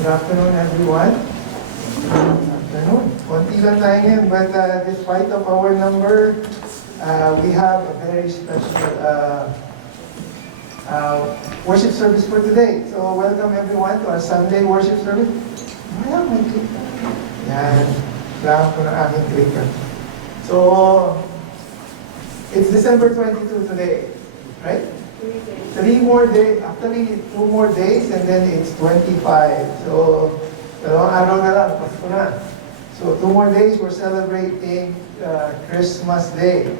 Good afternoon, everyone. Good afternoon. Konti lang tayo ngayon, but despite of our number, we have a very special worship service for today. So welcome everyone to our Sunday worship service. Wala, may clicker. Yan. Kailangan ko ng aking clicker. So, it's December 22 today, right? 3 more days, actually 2 more days, and then it's 25. So, dalawang araw na lang, Pasko na. So, 2 more days, we're celebrating Christmas Day.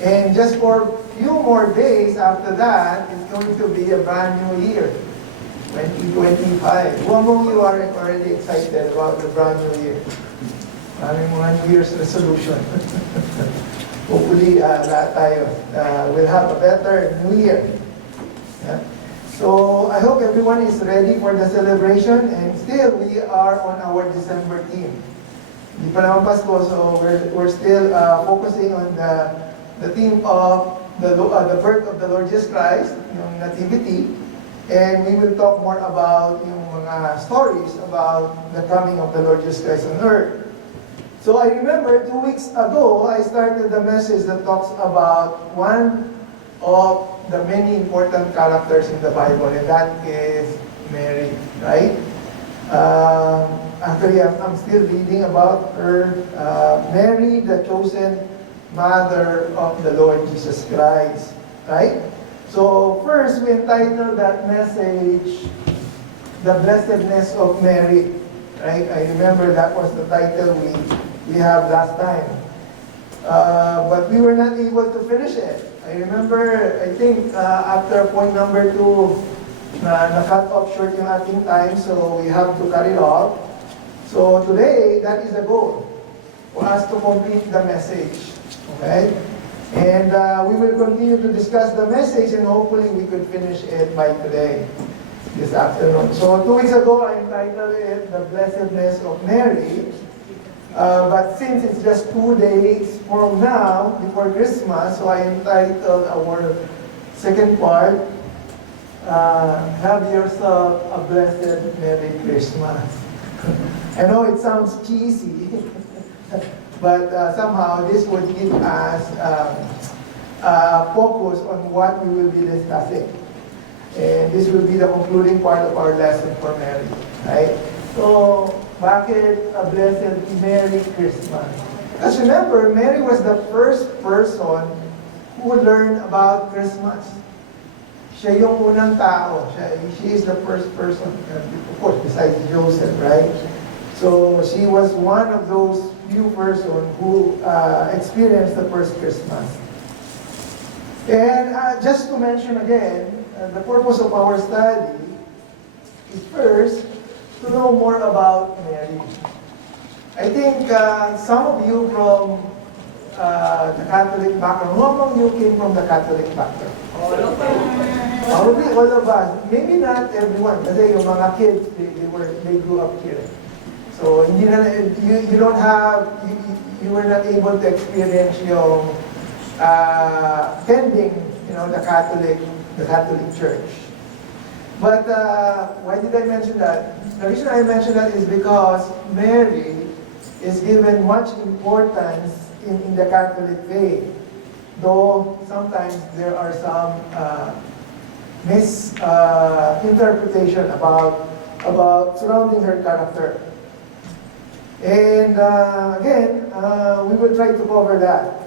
And just for few more days after that, it's going to be a brand new year, 2025. Who among you are already excited about the brand new year? Maraming mga New Year's resolution. Hopefully, lahat tayo will have a better New Year. Yeah? So, I hope everyone is ready for the celebration, and still, we are on our December theme. Hindi pa naman Pasko, so we're still focusing on the theme of the birth of the Lord Jesus Christ, yung nativity, and we will talk more about yung mga stories about the coming of the Lord Jesus Christ on earth. So I remember 2 weeks ago, I started the message that talks about one of the many important characters in the Bible, and that is Mary, right? Actually, I'm still reading about her. Mary, the chosen mother of the Lord Jesus Christ, right? So first, we entitled that message, The Blessedness of Mary, right? I remember that was the title we have last time. But we were not able to finish it. I remember, I think, after point number 2, na-cut off short yung ating time, so we have to cut it off. So today, that is the goal, for us to complete the message. Okay? And we will continue to discuss the message, and hopefully we could finish it by today, this afternoon. So 2 weeks ago, I entitled it, The Blessedness of Mary. But since it's just 2 days from now, before Christmas, so I entitled our second part, Have Yourself a Blessed Merry Christmas. I know it sounds cheesy, but somehow this would give us focus on what we will be discussing. And this will be the concluding part of our lesson for Mary, right? So, bakit a blessed Merry Christmas? Because remember, Mary was the first person who learned about Christmas. Siya yung unang tao. She is the first person, of course, besides Joseph, right? So, she was one of those few persons who experienced the first Christmas. And just to mention again, the purpose of our study is first, to know more about Mary. I think some of you from the Catholic background, who among you came from the Catholic background? Probably all of us. Maybe not everyone, kasi yung mga kids, they grew up here. So hindi na, you don't have, you were not able to experience yung attending, the Catholic Church. But why did I mention that? The reason I mention that is because Mary is given much importance in the Catholic faith. Though sometimes there are some misinterpretation about surrounding her character. And again, we will try to cover that.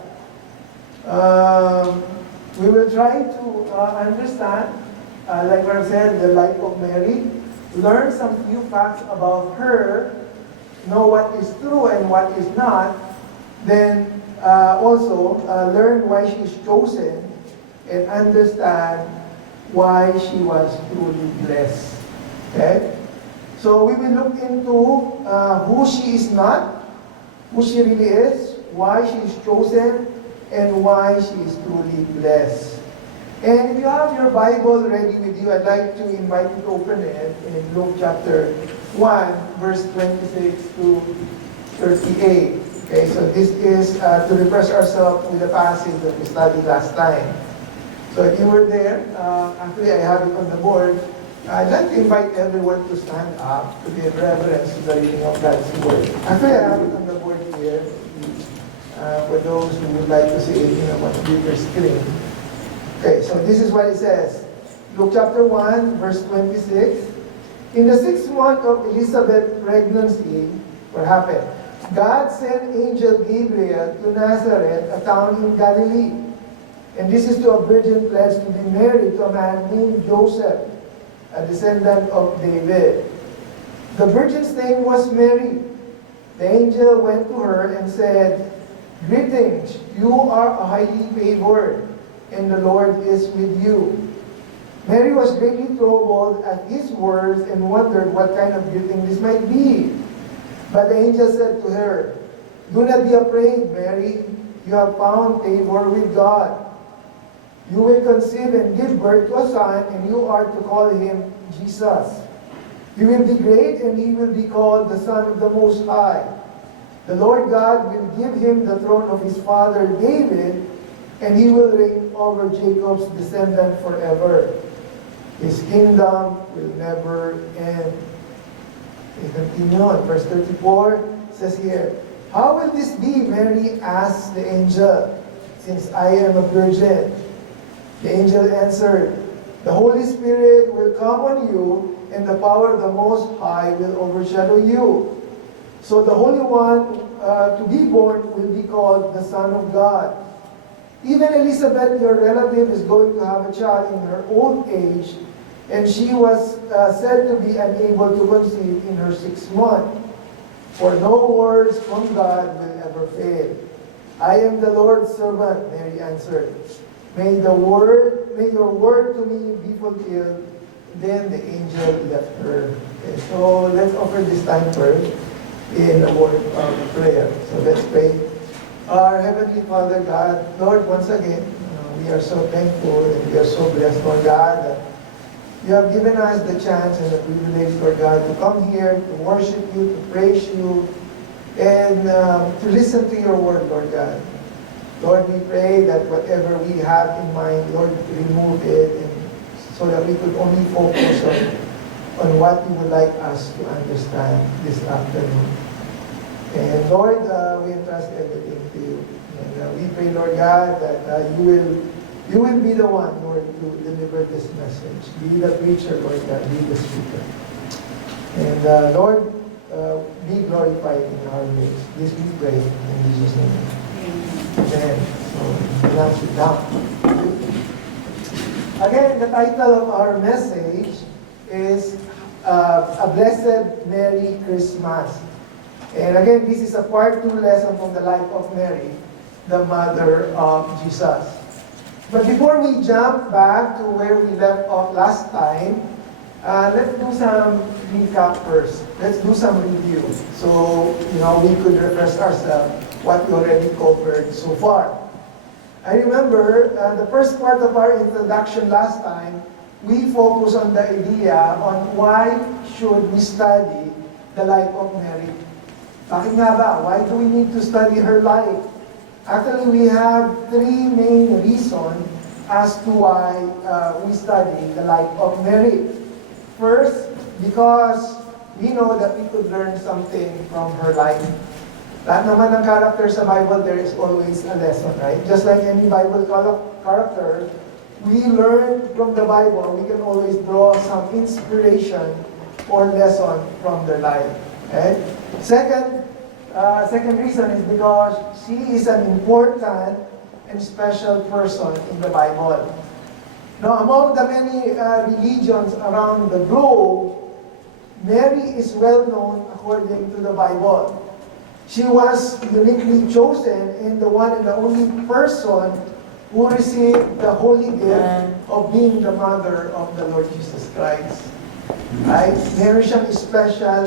We will try to understand, like I said, the life of Mary, learn some few facts about her, know what is true and what is not, then also learn why she is chosen and understand why she was truly blessed. Okay? So we will look into who she is not, who she really is, why she is chosen, and why she is truly blessed. And if you have your Bible ready with you, I'd like to invite you to open it in Luke chapter 1, verse 26 to 38. Okay, so this is to refresh ourselves with the passage that we studied last time. So if you were there, actually I have it on the board. I'd like to invite everyone to stand up to give reverence to the reading of God's Word. Actually, I have it on the board here for those who would like to see it in a much bigger screen. Okay, so this is what it says. Luke chapter 1, verse 26. In the 6th month of Elizabeth's pregnancy, what happened? God sent angel Gabriel to Nazareth, a town in Galilee. And this is to a virgin pledged to be married to a man named Joseph, a descendant of David. The virgin's name was Mary. The angel went to her and said, "Greetings, you are highly favored, and the Lord is with you." Mary was greatly troubled at his words and wondered what kind of greeting this might be. But the angel said to her, "Do not be afraid, Mary. You have found favor with God. You will conceive and give birth to a son, and you are to call him Jesus. He will be great, and he will be called the Son of the Most High. The Lord God will give him the throne of his father David, and he will reign over Jacob's descendant forever. His kingdom will never end." We continue on. Verse 34 says here, "How will this be?" Mary asked the angel, "since I am a virgin?" The angel answered, "The Holy Spirit will come on you, and the power of the Most High will overshadow you. So the Holy One to be born will be called the Son of God. Even Elizabeth, your relative, is going to have a child in her old age, and she was said to be unable to conceive in her 6th month. For no words from God will ever fail." "I am the Lord's servant," Mary answered. May your word to me be fulfilled." Then the angel left her. Okay, so let's offer this time first in a word of prayer. So let's pray. Our Heavenly Father God, Lord, once again, we are so thankful and we are so blessed, Lord God, that you have given us the chance and the privilege, Lord God, to come here, to worship you, to praise you, and to listen to your word, Lord God. Lord, we pray that whatever we have in mind, Lord, remove it, and so that we could only focus on what you would like us to understand this afternoon. And Lord, we entrust everything to you. And we pray, Lord God, that you will be the one, Lord, to deliver this message. Be the preacher, Lord God, be the speaker. And Lord, be glorified in our midst. This we pray in Jesus' name. Amen. So, now sit down. Again, the title of our message is A Blessed Merry Christmas. And again, this is a part 2 lesson from the life of Mary, the mother of Jesus. But before we jump back to where we left off last time, let's do some recap first. Let's do some review. So, we could refresh ourselves what we already covered so far. I remember the first part of our introduction last time, we focused on the idea on why should we study the life of Mary. Bakit nga ba? Why do we need to study her life? Actually, we have 3 main reasons as to why we study the life of Mary. First, because we know that we could learn something from her life. Lahat naman ng character sa Bible, there is always a lesson, right? Just like any Bible character, we learn from the Bible. We can always draw some inspiration or lesson from their life. Okay? Second reason is because she is an important and special person in the Bible. Now, among the many religions around the globe, Mary is well known according to the Bible. She was uniquely chosen and the one and the only person who received the holy gift of being the mother of the Lord Jesus Christ. Right? Meron siyang special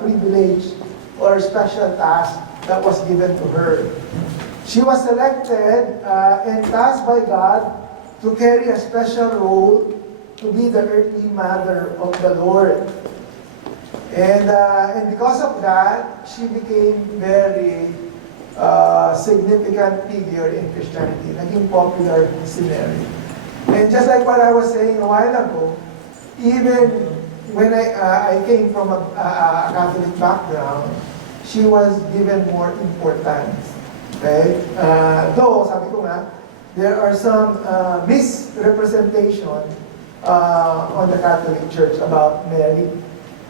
privilege or special task that was given to her. She was selected and tasked by God to carry a special role to be the earthly mother of the Lord. And because of that, she became very significant figure in Christianity. Naging popular si Mary. And just like what I was saying a while ago, Even when I came from a Catholic background, she was given more importance. Okay? Though, sabi ko nga, there are some misrepresentation on the Catholic Church about Mary.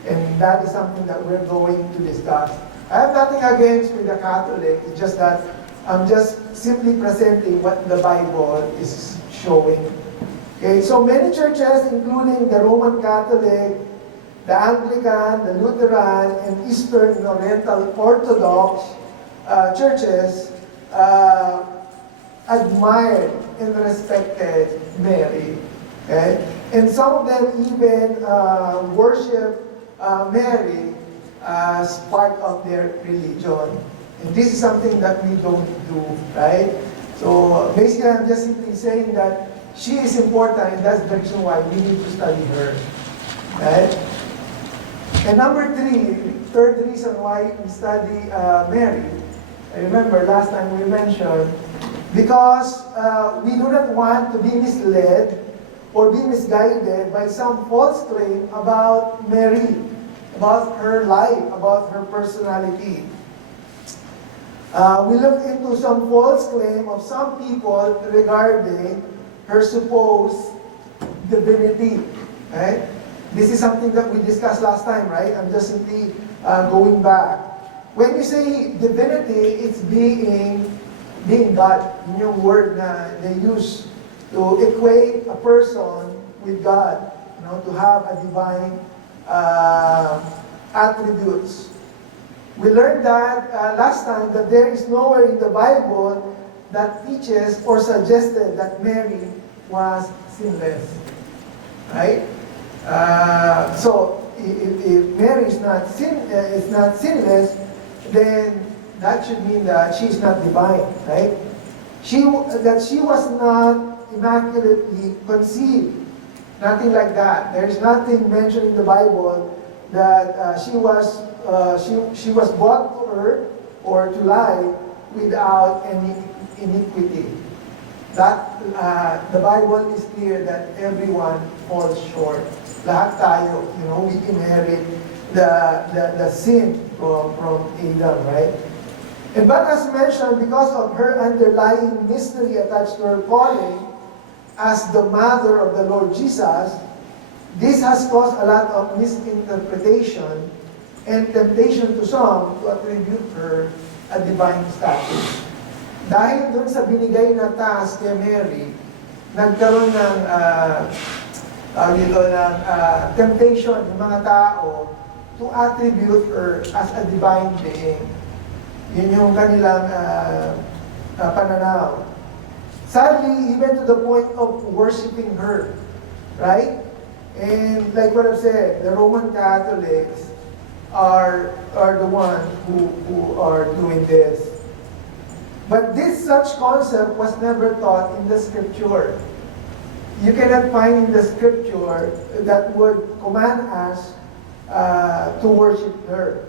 And that is something that we're going to discuss. I have nothing against with the Catholic, it's just that I'm just simply presenting what the Bible is showing. Okay, so many churches, including the Roman Catholic, the Anglican, the Lutheran, and Eastern and Oriental Orthodox churches admired and respected Mary. Okay? And some of them even worship Mary as part of their religion. And this is something that we don't do, right? So basically, I'm just simply saying that she is important, and that's the reason why we need to study her. Right? And number three, third reason why we study Mary. I remember last time we mentioned, because we do not want to be misled or be misguided by some false claim about Mary, about her life, about her personality. We look into some false claim of some people regarding her supposed divinity. Right? This is something that we discussed last time, right? I'm just simply going back. When you say divinity, it's being God. Yun yung word na they use to equate a person with God, to have a divine attributes. We learned that last time that there is nowhere in the Bible that teaches or suggested that Mary was sinless. Right? So if Mary is not sinless, then that should mean that she is not divine, right? That she was not immaculately conceived. Nothing like that. There is nothing mentioned in the Bible that she was brought to earth or to life without any iniquity. That the Bible is clear that everyone falls short. Lahat tayo, we inherit the sin from Adam, right? And but as mentioned, because of her underlying mystery attached to her calling as the mother of the Lord Jesus, this has caused a lot of misinterpretation and temptation to some to attribute her a divine status. Dahil dun sa binigay na task kay Mary, nagkaroon ng temptation ng mga tao to attribute her as a divine being. Yun yung kanilang pananaw. Sadly, even to the point of worshiping her. Right? And like what I've said, the Roman Catholics are the ones who are doing this. But this such concept was never taught in the scripture. You cannot find in the scripture that would command us to worship her.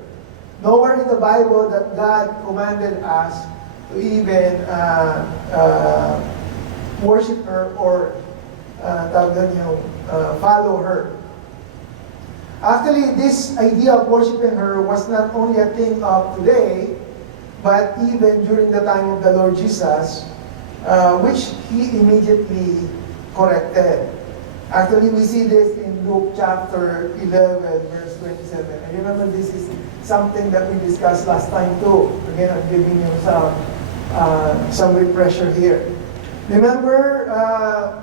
Nowhere in the Bible that God commanded us to even worship her or follow her. Actually, this idea of worshiping her was not only a thing of today, but even during the time of the Lord Jesus, which He immediately corrected. Actually, we see this in Luke chapter 11, verse 27. I remember this is something that we discussed last time too. Again, I'm giving you some refresher here. Remember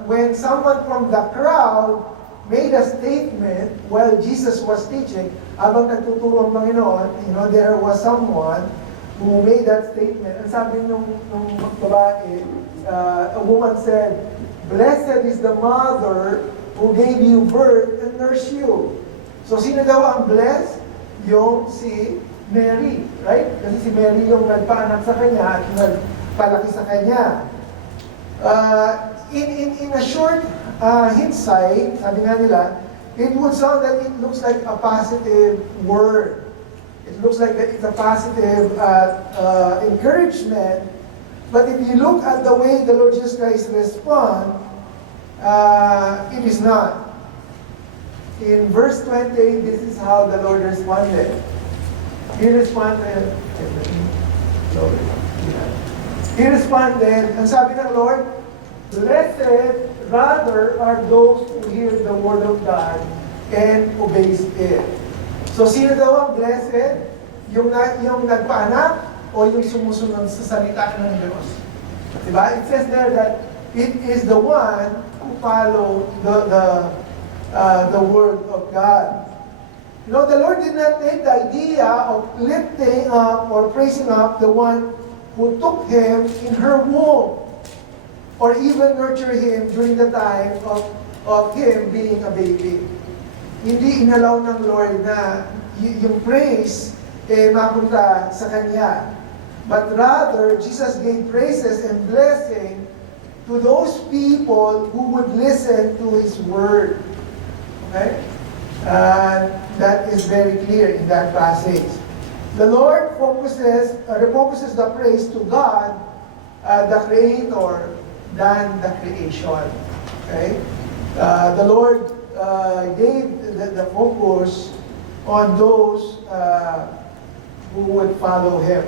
when someone from the crowd made a statement while Jesus was teaching, habang nagtuturo ang Panginoon, there was someone who made that statement. Ang sabi nung babae, a woman said, "Blessed is the mother who gave you birth and nursed you." So sino daw ang blessed? Yung si Mary, right? Kasi si Mary yung nagpaanak sa kanya at nagpalaki sa kanya. In a short hindsight, sabi nga nila, it would sound that it looks like a positive word. It looks like it's a positive encouragement. But if you look at the way the Lord Jesus Christ responds, it is not. in verse 28, this is how the Lord responded. He responded, ang sabi ng Lord, blessed rather are those who hear the word of God and obeys it. So sino daw ang blessed? Yung nagpaanak o yung sumusunod sa salita ng Diyos? Diba? It says there that it is the one who follow the word of God. You know, the Lord did not take the idea of lifting up or praising up the one who took him in her womb, or even nurture him during the time of him being a baby. Hindi inalaw ng Lord na yung praise mapunta sa Kanya. But rather, Jesus gave praises and blessing to those people who would listen to His Word. Okay? That is very clear in that passage. The Lord refocuses the praise to God, the Creator, than the creation. Okay? The Lord gave the focus on those who would follow Him.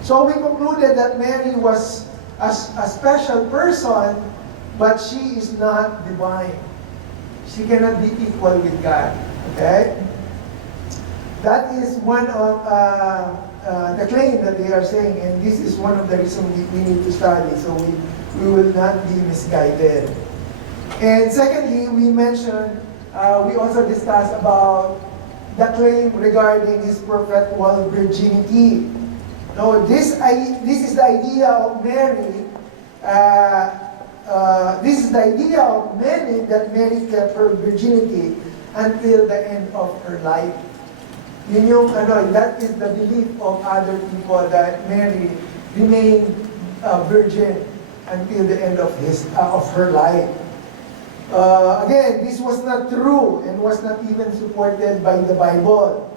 So we concluded that Mary was a special person, but she is not divine. She cannot be equal with God. Okay? That is one of the claim that they are saying, and this is one of the reasons we need to study, so we will not be misguided. And secondly, we mentioned, we also discussed about the claim regarding His perpetual virginity. Now, this is the idea of Mary. This is the idea of many that Mary kept her virginity until the end of her life. Yun yung, that is the belief of other people, that Mary remained virgin until the end of her life. Again, this was not true and was not even supported by the Bible.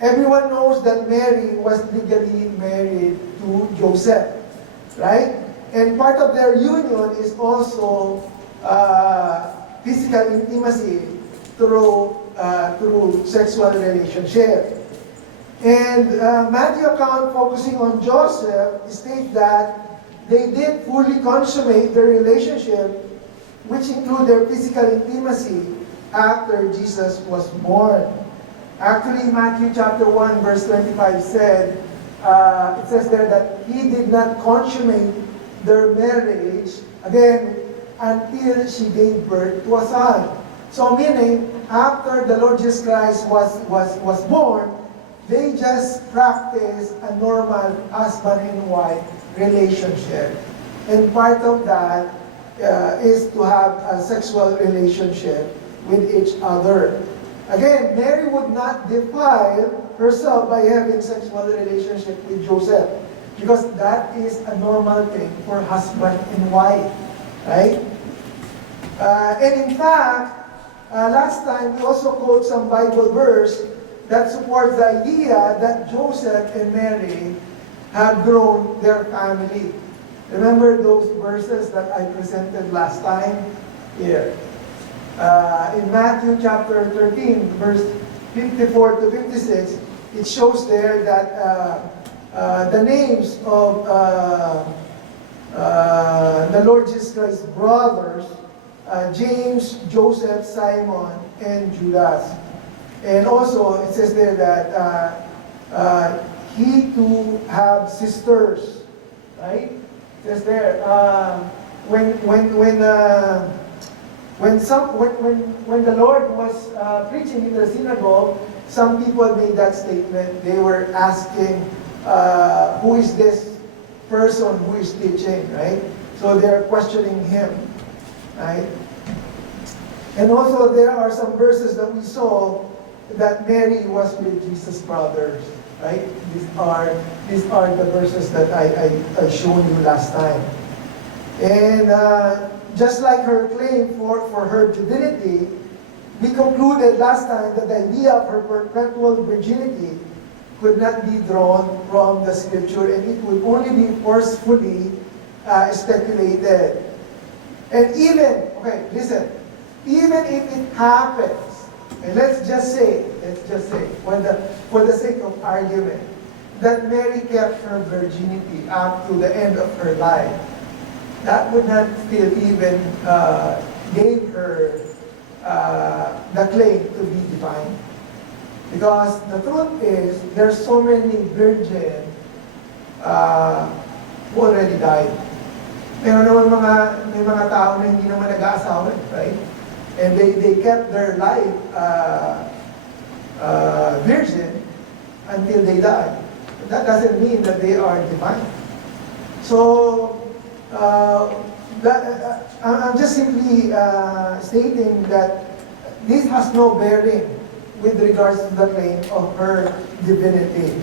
Everyone knows that Mary was legally married to Joseph, right? And part of their union is also physical intimacy through sexual relationship. And Matthew account focusing on Joseph states that they did fully consummate their relationship, which include their physical intimacy, after Jesus was born. Actually, Matthew chapter 1 verse 25 said, it says there that he did not consummate their marriage, again, until she gave birth to a son. So meaning, after the Lord Jesus Christ was born, they just practiced a normal husband and wife relationship. And part of that is to have a sexual relationship with each other. Again, Mary would not defile herself by having sexual relationship with Joseph, because that is a normal thing for husband and wife, right? And in fact, last time we also quote some Bible verse that supports the idea that Joseph and Mary have grown their family. Remember those verses that I presented last time? Here. In Matthew chapter 13, verse 54 to 56, it shows there that the names of the Lord Jesus Christ's brothers, James, Joseph, Simon, and Judas. And also, it says there that he too have sisters, right? It says there, when the Lord was preaching in the synagogue, some people made that statement. They were asking, who is this person who is teaching, right? So they're questioning him, right? And also there are some verses that we saw that Mary was with Jesus' brothers, right? These are the verses that I showed you last time. And just like her claim for her divinity, we concluded last time that the idea of her perpetual virginity could not be drawn from the scripture, and it would only be forcefully speculated. And even if it happens And let's just say, for the sake of argument, that Mary kept her virginity up to the end of her life. That would not still even gave her the claim to be divine. Because the truth is, there's so many virgins who already died. Meron naman may mga tao na hindi naman nag-aasawa, right? And they kept their life virgin until they died. That doesn't mean that they are divine. So, I'm just simply stating that this has no bearing with regards to the claim of her divinity.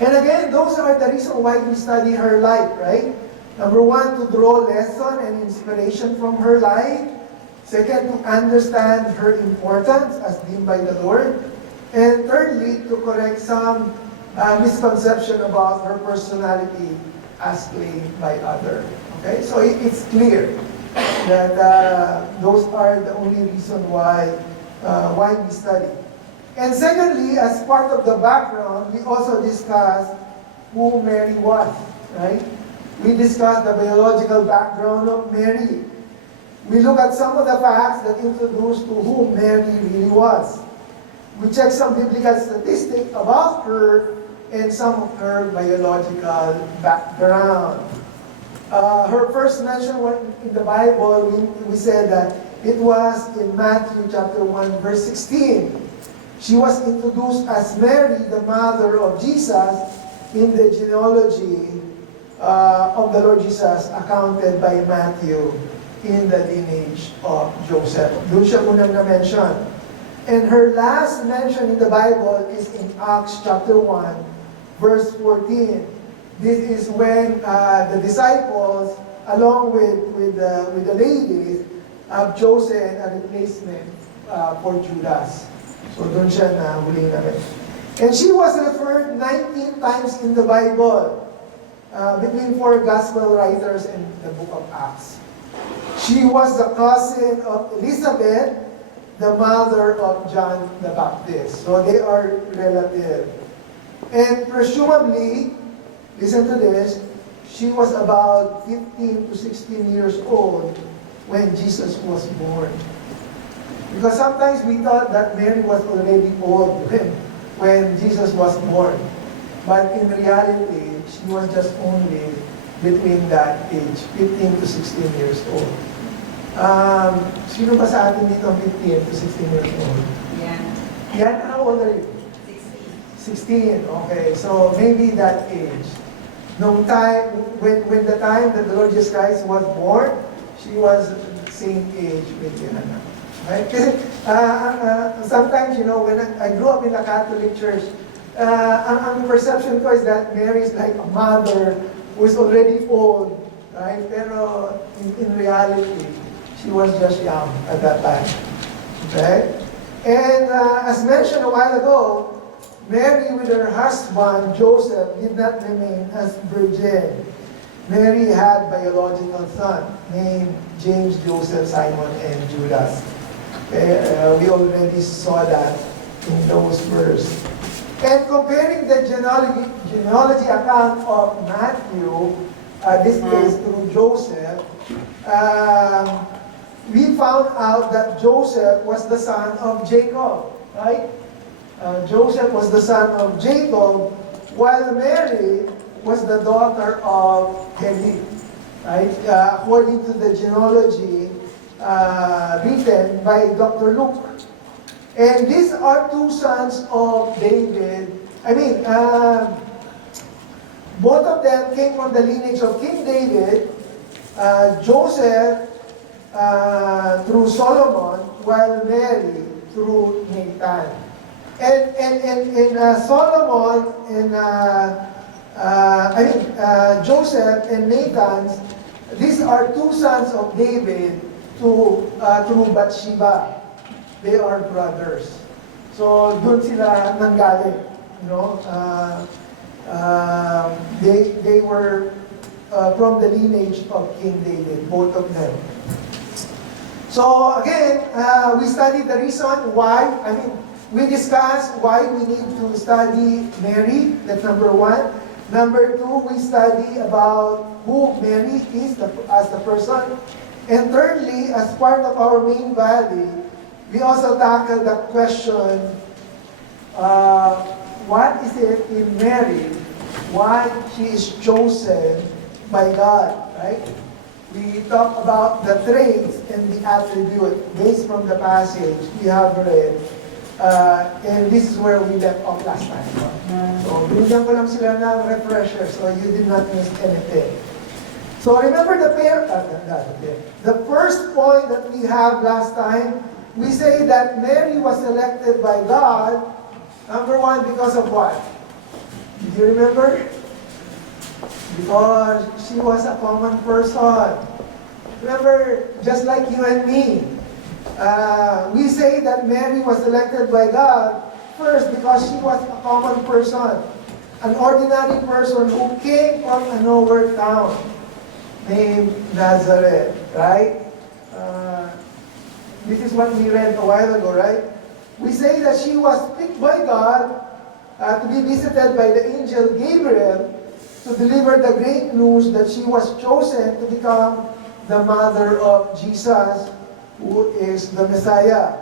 And again, those are the reasons why we study her life, right? Number one, to draw lesson and inspiration from her life. Second, to understand her importance as deemed by the Lord. And thirdly, to correct some misconception about her personality as claimed by others. Okay, so it's clear that those are the only reason why we study. And secondly, as part of the background, we also discussed who Mary was, right? We discussed the biological background of Mary. We look at some of the facts that introduce to who Mary really was. We check some biblical statistics about her and some of her biological background. Her first mention in the Bible, we said that it was in Matthew chapter 1, verse 16. She was introduced as Mary, the mother of Jesus, in the genealogy of the Lord Jesus, accounted by Matthew in the lineage of Joseph. Doon siya unang na-mention. And her last mention in the Bible is in Acts chapter 1, verse 14. This is when the disciples, along with the ladies, have chosen a replacement for Judas. So doon siya na huling namin. And she was referred 19 times in the Bible, between 4 gospel writers and the book of Acts. She was the cousin of Elizabeth, the mother of John the Baptist. So they are relative. And presumably, listen to this, she was about 15 to 16 years old when Jesus was born. Because sometimes we thought that Mary was already old when Jesus was born. But in reality, she was just only between that age, 15 to 16 years old. Sino ba sa atin dito 15 to 16 years old? Yeah. Yan, how old are you? 16. Okay, so maybe that age. Nung time, when the time that the Lord Jesus Christ was born, she was the same age with Johanna. Right? Kasi sometimes, when I grew up in a Catholic church, ang perception ko is that Mary is like a mother who is already old, right? Pero in reality, she was just young at that time. Okay? And as mentioned a while ago, Mary with her husband, Joseph, did not remain as virgin. Mary had biological son named James, Joseph, Simon, and Judas. Okay? We already saw that in those verses. And comparing the genealogy account of Matthew, this case through Joseph, we found out that Joseph was the son of Jacob, right? Joseph was the son of Jacob, while Mary was the daughter of Heli, right? According to the genealogy written by Dr. Luke. And these are two sons of David. Both of them came from the lineage of King David. Joseph through Solomon, while Mary through Nathan. And Solomon and Joseph and Nathan, these are two sons of David through Bathsheba. They are brothers. So doon sila nanggaling, they were from the lineage of King David, both of them. So again, we studied the reason why, we discussed why we need to study Mary, that's number one. Number two, we study about who Mary is as the person. And thirdly, as part of our main value, we also tackled the question, what is it in Mary, why she is chosen by God, right? We talk about the traits and the attribute based from the passage we have read. And this is where we left off last time. So, binigyan ko lang sila ng refresher so you did not miss anything. So, remember the first point that we have last time, we say that Mary was selected by God, number one, because of what? Did you remember? Because she was a common person. Remember, just like you and me, we say that Mary was selected by God first because she was a common person, an ordinary person who came from a nowhere town named Nazareth, right? This is what we read a while ago, right? We say that she was picked by God to be visited by the angel Gabriel to deliver the great news that she was chosen to become the mother of Jesus, who is the Messiah.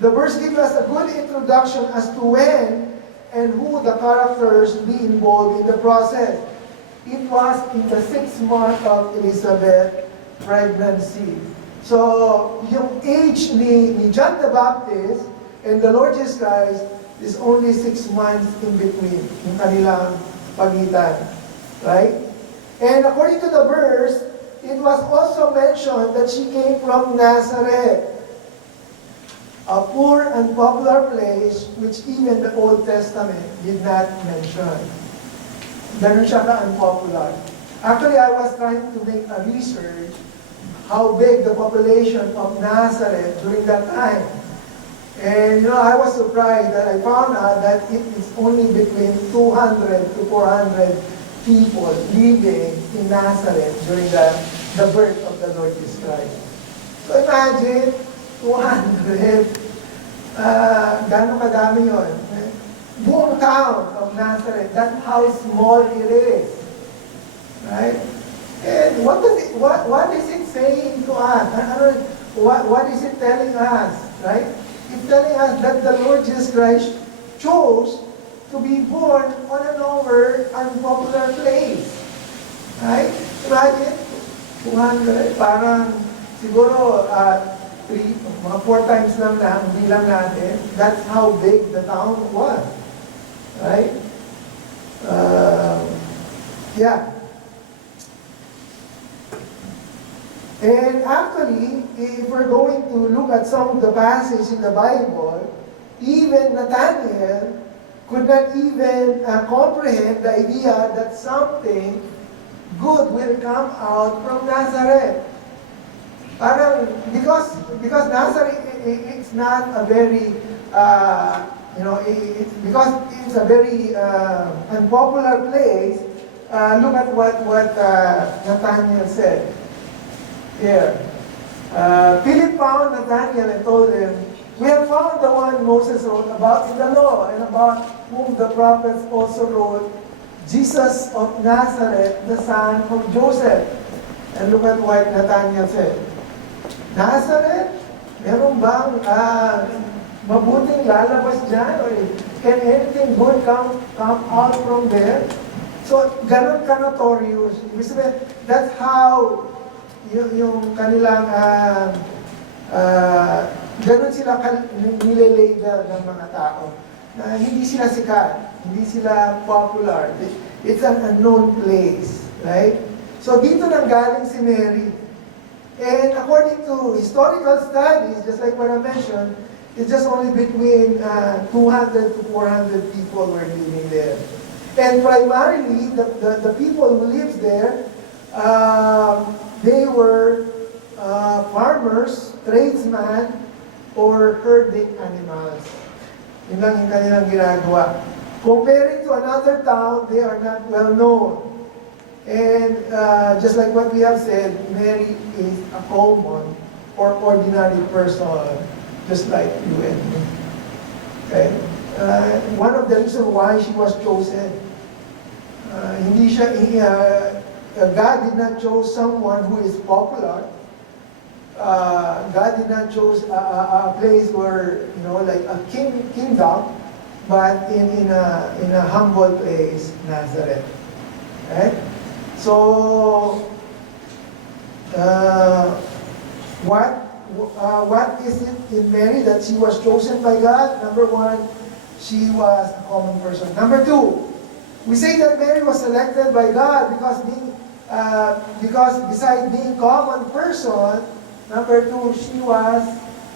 The verse gives us a good introduction as to when and who the characters be involved in the process. It was in the 6th month of Elizabeth's pregnancy. So, yung age ni John the Baptist and the Lord Jesus Christ is only 6 months in between, yung kanilang pagitan. Right? And according to the verse, it was also mentioned that she came from Nazareth, a poor and popular place which even the Old Testament did not mention. Ganun siya ka-unpopular. Actually, I was trying to make a research how big the population of Nazareth during that time. And I was surprised that I found out that it is only between 200 to 400 people living in Nazareth during the birth of the Lord Jesus Christ. So imagine, 200, gano'ng kadami yun? Buong town of Nazareth, that's how small it is. Right? And what is it saying to us? What is it telling us? Right? It's telling us that the Lord Jesus Christ chose to be born on an unpopular place. Right? Imagine, 200, parang siguro mga 4 times lang na ang bilang natin. That's how big the town was. Right? Yeah. And actually, if we're going to look at some of the passages in the Bible, even Nathanael could not even comprehend the idea that something good will come out from Nazareth. Parang, because Nazareth, it's not a very, because it's a very unpopular place, look at what Nathanael said here. Philip found Nathanael and told him, "We have found the one Moses wrote about in the law and about whom the prophets also wrote, Jesus of Nazareth, the son of Joseph." And look at what Nathanael said. Nazareth? Meron bang mabuting lalabas dyan? Or can anything good come out from there? So, ganun ka-notorious. That's how yung kanilang ganun sila nililabel ng mga tao. Na hindi sila sikat, hindi sila popular. It's an unknown place, right? So dito nang galing si Mary. And according to historical studies, just like what I mentioned, it's just only between 200 to 400 people were living there. And primarily, the people who lived there, they were farmers, tradesmen, or herding animals. Yun lang yung kanilang ginagawa. Comparing to another town, they are not well known. And just like what we have said, Mary is a common, or ordinary person, just like you and me. Okay? One of the reasons why she was chosen, God did not choose someone who is popular. God did not choose a place where, like a kingdom, but in a humble place, Nazareth. Right? So, what is it in Mary that she was chosen by God? Number one, she was a common person. Number two, we say that Mary was selected by God because besides being common person, number two, she was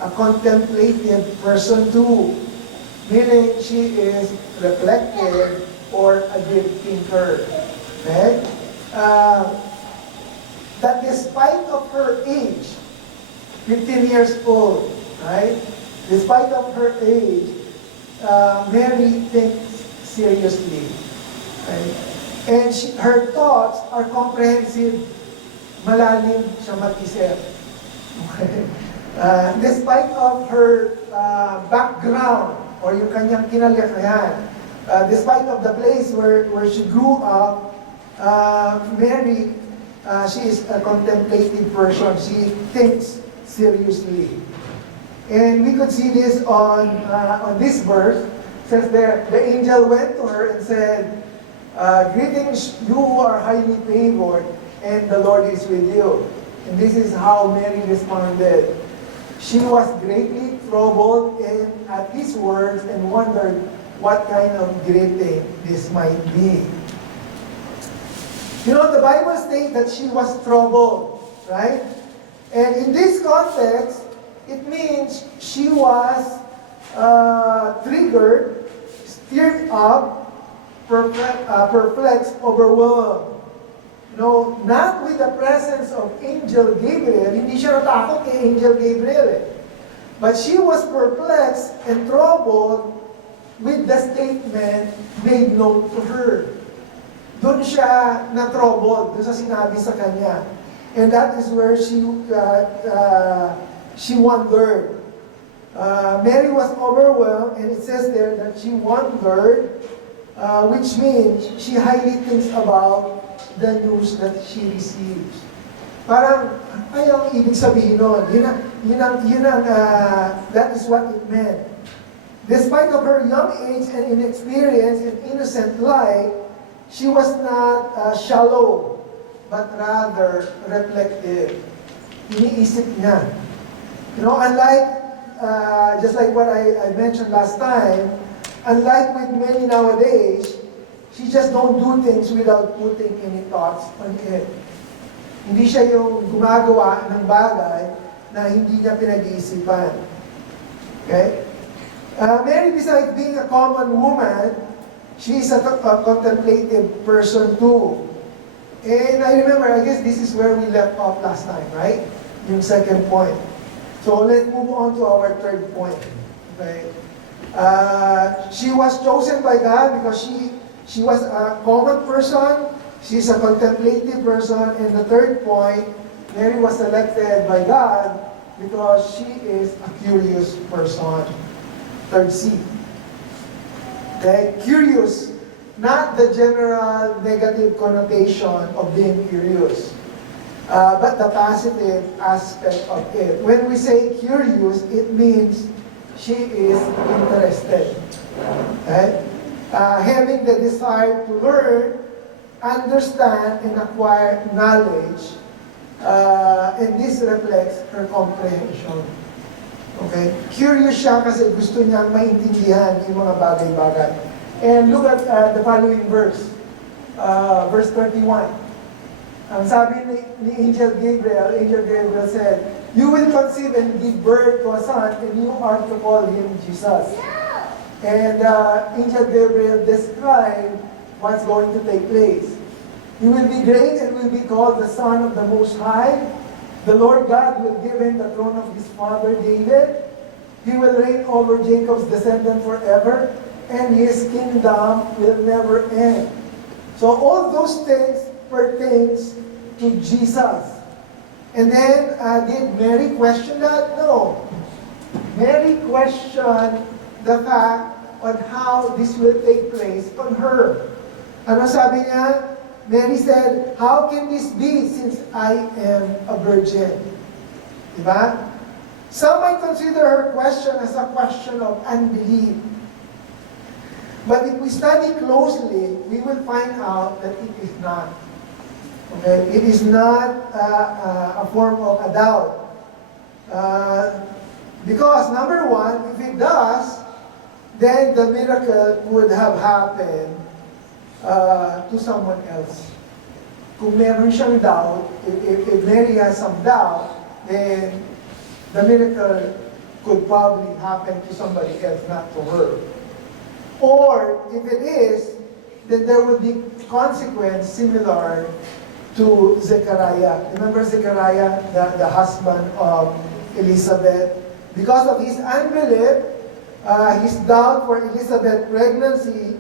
a contemplative person too. Meaning she is reflective or a deep thinker. Okay? That despite of her age, 15 years old, right? Despite of her age, Mary thinks seriously. Right? And her thoughts are comprehensive, malalim siya mag-isip. Okay? Despite of her background, or yung kanyang kinalakayan, despite of the place where she grew up, Mary, she is a contemplative person. She thinks seriously. And we could see this on this verse. It says there, the angel went to her and said, greetings, you who are highly favored, and the Lord is with you. And this is how Mary responded. She was greatly troubled at his words and wondered what kind of greeting this might be. The Bible states that she was troubled, right? And in this context, it means she was triggered, stirred up, perplexed, overwhelmed. Not with the presence of Angel Gabriel. Hindi siya natakot kay Angel Gabriel. But she was perplexed and troubled with the statement made known to her. Doon siya na-troubled, doon sa sinabi sa kanya. And that is where she wondered. Mary was overwhelmed, and it says there that she wondered, which means she highly thinks about the news that she receives. Parang, ang ibig sabihin nun. That is what it meant. Despite of her young age and inexperience and innocent life, she was not shallow, but rather reflective. Iniisip niya. Unlike, just like what I mentioned last time, unlike with many nowadays, she just don't do things without putting any thoughts on it. Hindi siya yung gumagawa ng bagay na hindi niya pinag-iisipan. Okay? Mary, besides being a common woman, she is a contemplative person too. And I remember, I guess this is where we left off last time, right? Yung second point. So let's move on to our third point. Okay? She was chosen by God because she was a common person, she's a contemplative person, and the third point, Mary was selected by God because she is a curious person. Third C. Okay? Curious, not the general negative connotation of being curious, but the positive aspect of it. When we say curious, it means she is interested. Okay? Having the desire to learn, understand, and acquire knowledge, and this reflects her comprehension. Okay? Curious siya kasi gusto niya maintindihan yung mga bagay-bagay. And look at the following verse. Verse 31. Ang sabi ni Angel Gabriel said, you will conceive and give birth to a son, and you are to call him Jesus. And Angel Gabriel described what's going to take place. He will be great and will be called the Son of the Most High. The Lord God will give him the throne of his father David. He will reign over Jacob's descendant forever, and his kingdom will never end. So all those things pertains to Jesus. And then, did Mary question that? No. Mary questioned the fact on how this will take place on her. Ano sabi niya? Mary said, "How can this be since I am a virgin?" Diba? Some might consider her question as a question of unbelief. But if we study closely, we will find out that it is not. Okay? It is not a form of a doubt. Because number one, if it does, then the miracle would have happened to someone else. Kung meron siyang doubt, if Mary has some doubt, then the miracle could probably happen to somebody else, not to her. Or if it is, then there would be consequence similar to Zechariah. Remember Zechariah, the husband of Elizabeth? Because of his unbelief, his doubt for Elizabeth's pregnancy,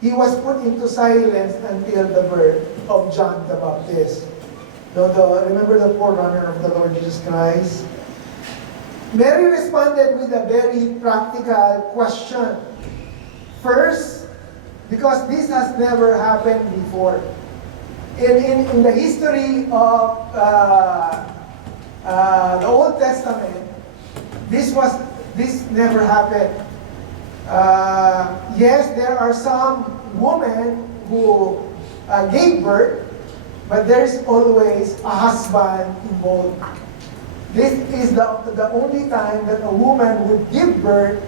he was put into silence until the birth of John the Baptist. Remember the forerunner of the Lord Jesus Christ? Mary responded with a very practical question. First, because this has never happened before. In the history of the Old Testament, this never happened. Yes, there are some women who gave birth, but there's always a husband involved. This is the only time that a woman would give birth,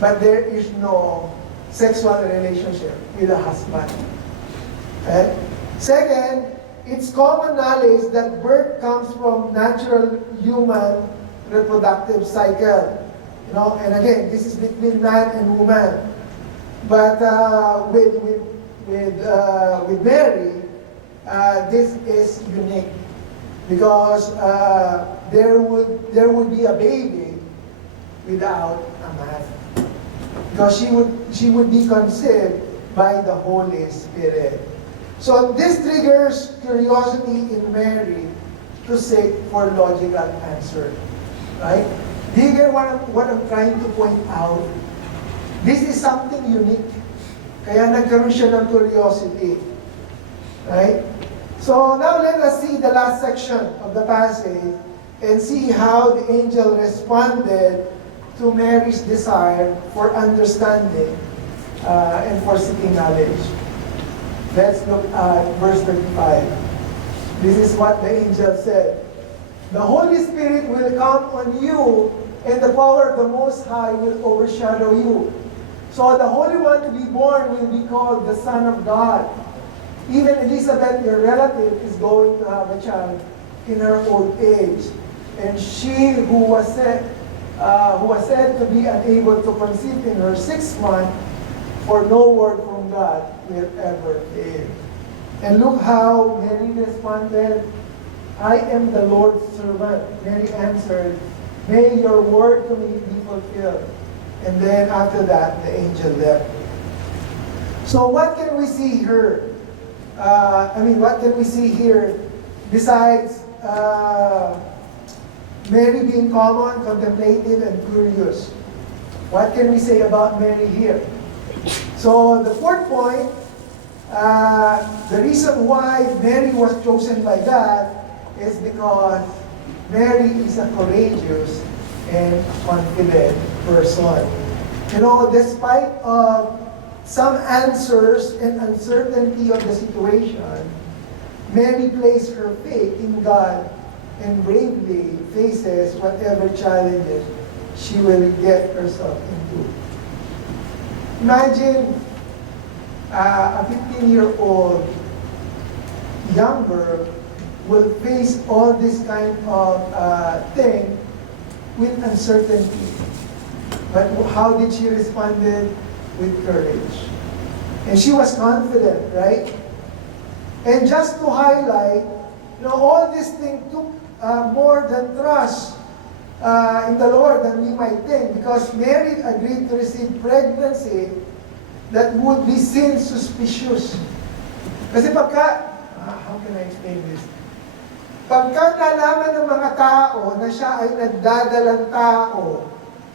but there is no sexual relationship with a husband. Okay? Second, it's common knowledge that birth comes from natural human reproductive cycle. And again, this is between man and woman. But with Mary, this is unique because there would be a baby without a man, because she would be conceived by the Holy Spirit. So this triggers curiosity in Mary to seek for logical answer, right? Do you get what I'm trying to point out? This is something unique. Kaya nagkaroon siya ng curiosity. Right? So now let us see the last section of the passage and see how the angel responded to Mary's desire for understanding and for seeking knowledge. Let's look at verse 35. This is what the angel said. The Holy Spirit will come on you, and the power of the Most High will overshadow you. So the Holy One to be born will be called the Son of God. Even Elizabeth, your relative, is going to have a child in her old age. And she who was said to be unable to conceive in her 6th month, for no word from God will ever fail. And look how Mary responded. I am the Lord's servant. Mary answered, may your word to me be fulfilled. And then after that, the angel left. So what can we see here? What can we see here besides Mary being common, contemplative, and curious? What can we say about Mary here? So the fourth point, the reason why Mary was chosen by God is because Mary is a courageous and confident person. Despite of some answers and uncertainty of the situation, Mary placed her faith in God and bravely faces whatever challenges she will get herself into. Imagine a 15-year-old young girl will face all this kind of thing with uncertainty. But how did she respond? With courage. And she was confident, right? And just to highlight, all this thing took more than trust in the Lord than we might think, because Mary agreed to receive pregnancy that would be seen suspicious. Kasi how can I explain this? Pagka nalaman ng mga tao na siya ay nagdadalang tao,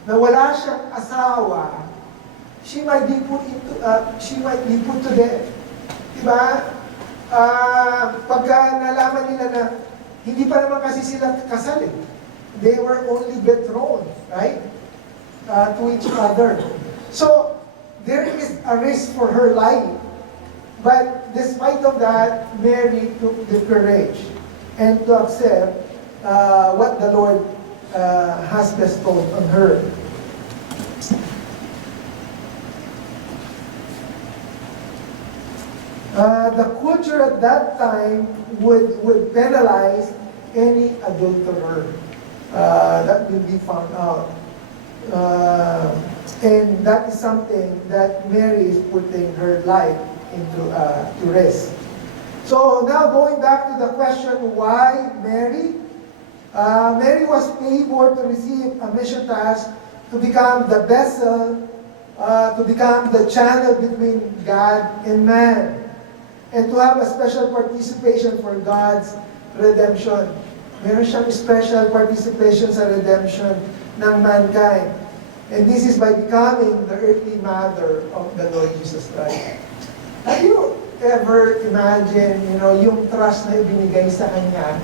na wala siyang asawa, she might be put to death. Diba? Pagka nalaman nila na hindi pa naman kasi sila kasal eh. They were only betrothed, right? To each other. So, there is a risk for her life. But despite of that, Mary took the courage and to accept what the Lord has bestowed on her. The culture at that time would penalize any adulterer that will be found out. And that is something that Mary is putting her life into to risk. So now going back to the question, why Mary? Mary was favored to receive a mission task to become the vessel, to become the channel between God and man, and to have a special participation for God's redemption. Meron siyang special participation sa redemption ng mankind. And this is by becoming the earthly mother of the Lord Jesus Christ. Have you ever imagine, yung trust na ibinigay sa kanya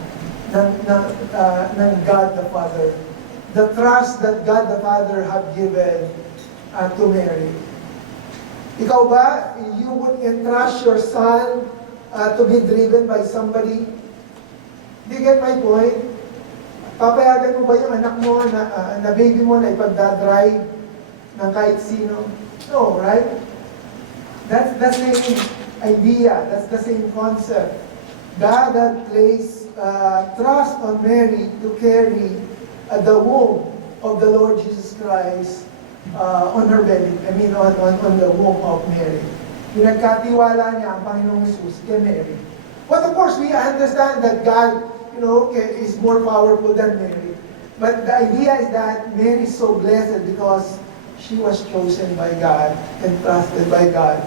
ng God the Father? The trust that God the Father have given to Mary. Ikaw ba, you would entrust your son to be driven by somebody? Do you get my point? Papayagan mo ba yung anak mo na baby mo na ipagdadrive ng kahit sino? No, right? That's the same idea. That's the same concept. God had placed trust on Mary to carry the womb of the Lord Jesus Christ on her belly. On the womb of Mary. Pinagkatiwala niya ang Panginoong Jesus kay Mary. But of course, we understand that God, is more powerful than Mary. But the idea is that Mary is so blessed because she was chosen by God and trusted by God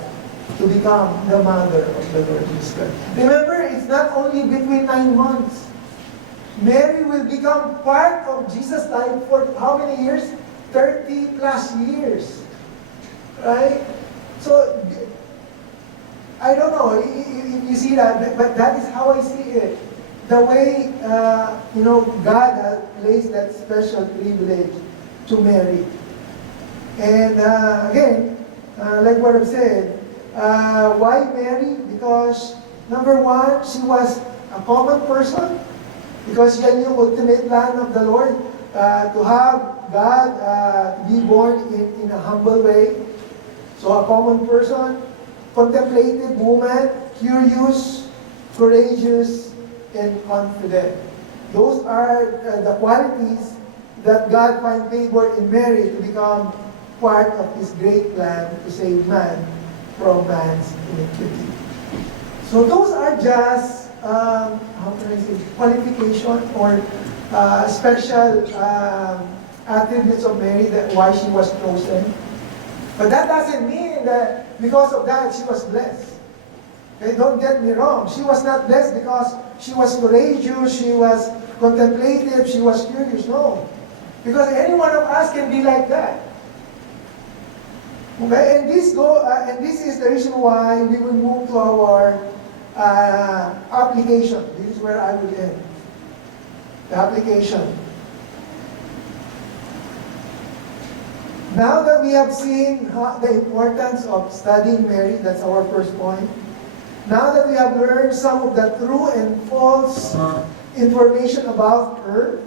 to become the mother of the Lord Jesus Christ. Remember, it's not only between 9 months. Mary will become part of Jesus' life for how many years? 30 plus years. Right? So, I don't know if you see that, but that is how I see it. The way, God has placed that special privilege to Mary. And again, like what I've said, why Mary? Because number one, she was a common person. Because yan yung ultimate plan of the Lord, to have God to be born in a humble way. So a common person, contemplative woman, curious, courageous, and confident. Those are the qualities that God find favor in Mary to become part of His great plan to save man from man's iniquity. So those are just, qualification or special attributes of Mary, that why she was chosen. But that doesn't mean that because of that she was blessed. Okay, don't get me wrong. She was not blessed because she was courageous, she was contemplative, she was curious. No. Because any one of us can be like that. Okay, and this is the reason why we will move to our application. This is where I will end. The application. Now that we have seen the importance of studying Mary, that's our first point. Now that we have learned some of the true and false information about her,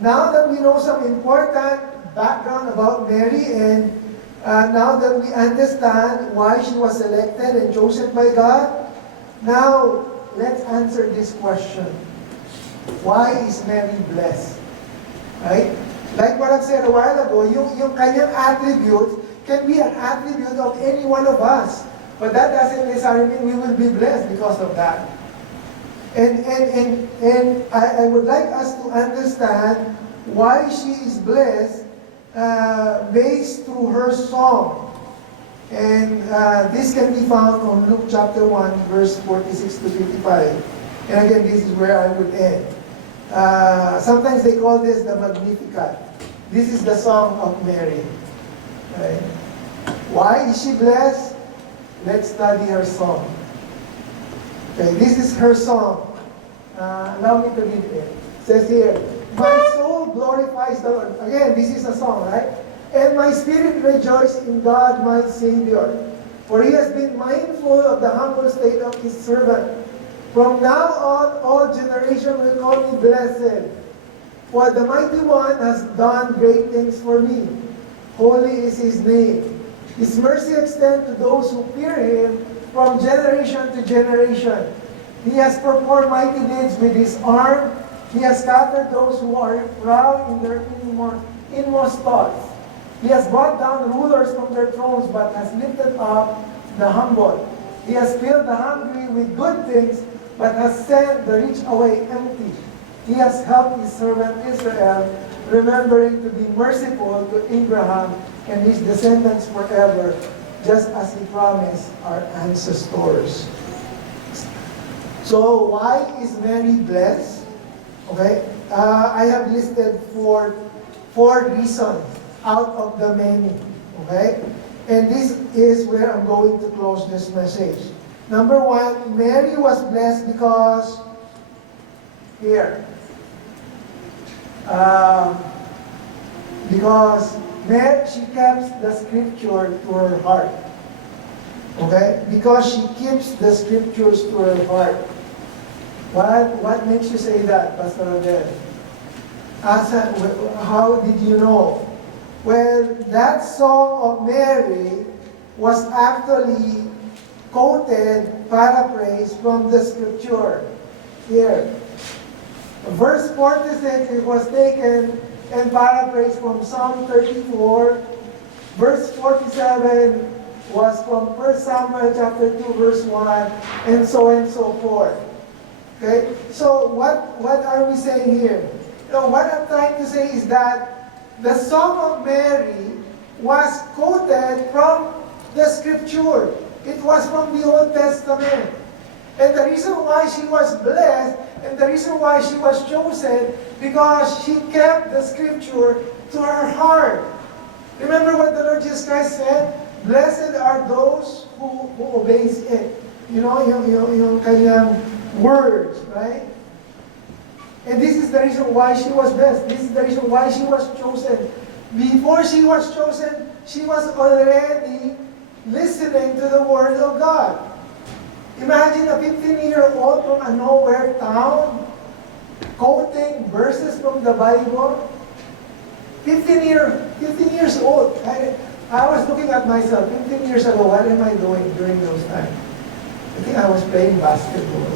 now that we know some important background about Mary, and now that we understand why she was selected and chosen by God, now let's answer this question. Why is Mary blessed? Right? Like what I've said a while ago, yung kanyang attributes can be an attribute of any one of us. But that doesn't necessarily mean we will be blessed because of that. And I would like us to understand why she is blessed based through her song. And this can be found on Luke chapter 1, verse 46 to 55. And again, this is where I would end. Sometimes they call this the Magnificat. This is the song of Mary. Right? Why is she blessed? Let's study her song. Okay, this is her song. Allow me to read it. It says here, my soul glorifies the Lord. Again, this is a song, right? And my spirit rejoices in God my Savior. For He has been mindful of the humble state of His servant. From now on, all generations will call me blessed. For the Mighty One has done great things for me. Holy is His name. His mercy extends to those who fear Him from generation to generation. He has performed mighty deeds with His arm. He has scattered those who are proud in their inmost thoughts. He has brought down rulers from their thrones, but has lifted up the humble. He has filled the hungry with good things, but has sent the rich away empty. He has helped His servant Israel, remembering to be merciful to Abraham and his descendants forever, just as He promised our ancestors. So why is Mary blessed? Okay, I have listed four reasons out of the many. Okay, and this is where I'm going to close this message. Number one, Mary was blessed because because she keeps the scripture to her heart. Okay? Because she keeps the scriptures to her heart. What makes you say that, Pastor Rodel? How did you know? Well, that song of Mary was actually quoted, paraphrased from the scripture. Here. Verse 46, it was taken and paraphrased from Psalm 34. Verse 47 was from 1 Samuel chapter 2, verse 1, and so forth. Okay? So what are we saying here? What I'm trying to say is that the Song of Mary was quoted from the scripture. It was from the Old Testament. And the reason why she was blessed and the reason why she was chosen, because she kept the scripture to her heart. Remember what the Lord Jesus Christ said? Blessed are those who obeys it. Yung kanyang words, right? And this is the reason why she was blessed. This is the reason why she was chosen. Before she was chosen, she was already listening to the Word of God. Imagine a 15-year-old from a nowhere town quoting verses from the Bible. 15 years old. I was looking at myself 15 years ago. What am I doing during those times? I think I was playing basketball.